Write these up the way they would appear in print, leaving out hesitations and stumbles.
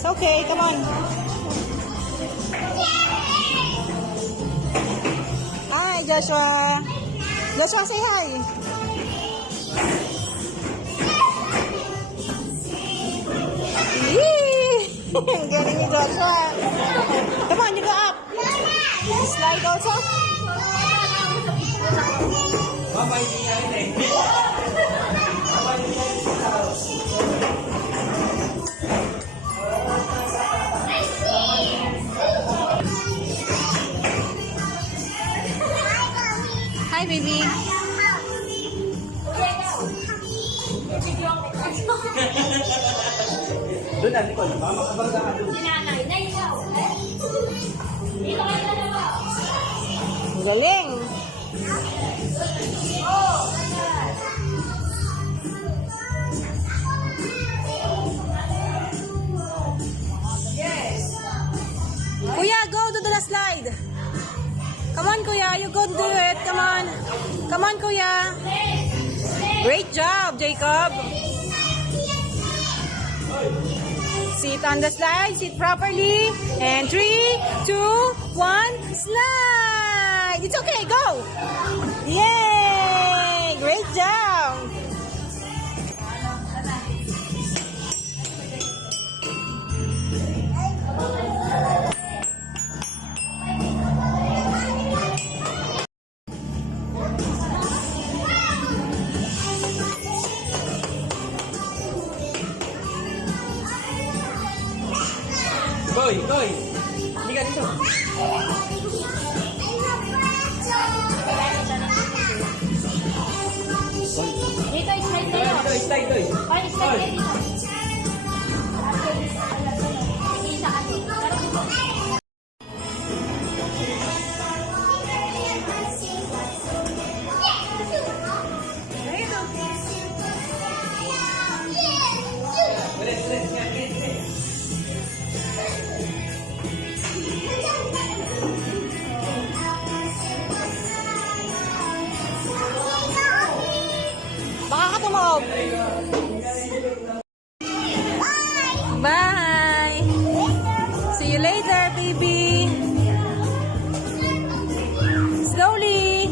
It's okay. Come on. Hi, Joshua. Joshua, say hi. Yee! Galing ni Joshua. Come on, you go up. Slide also. Hi, baby. Doon na, Nicole. Makabangga ka doon. Galing. Kuya, go to the slide. Come on, Kuya. You go do it. Come on. Come on, Kuya. Great job, Jacob. Sit on the slide. Sit properly. And 3, 2, 1, slide. It's okay. Go. Yay. Great job. Koy, Koy. Hindi ka dito. Dito, slide kayo. Dito, slide, Koy. Ay, slide kayo dito. Isa ka dito. Baka ka tumawag. Bye. See you later, baby. Slowly.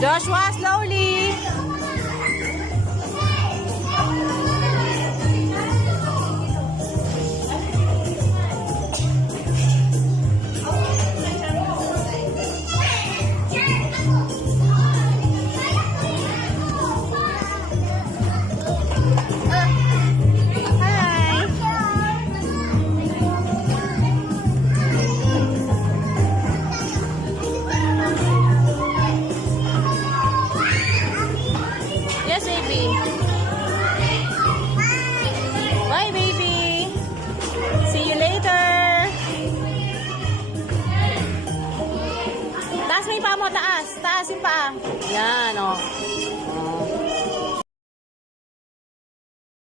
Joshua, slowly. Hi. Yes, baby. Bye, baby. See you later. Taas mo yung paa mo, taas. Taas yung paa. Yan, oh.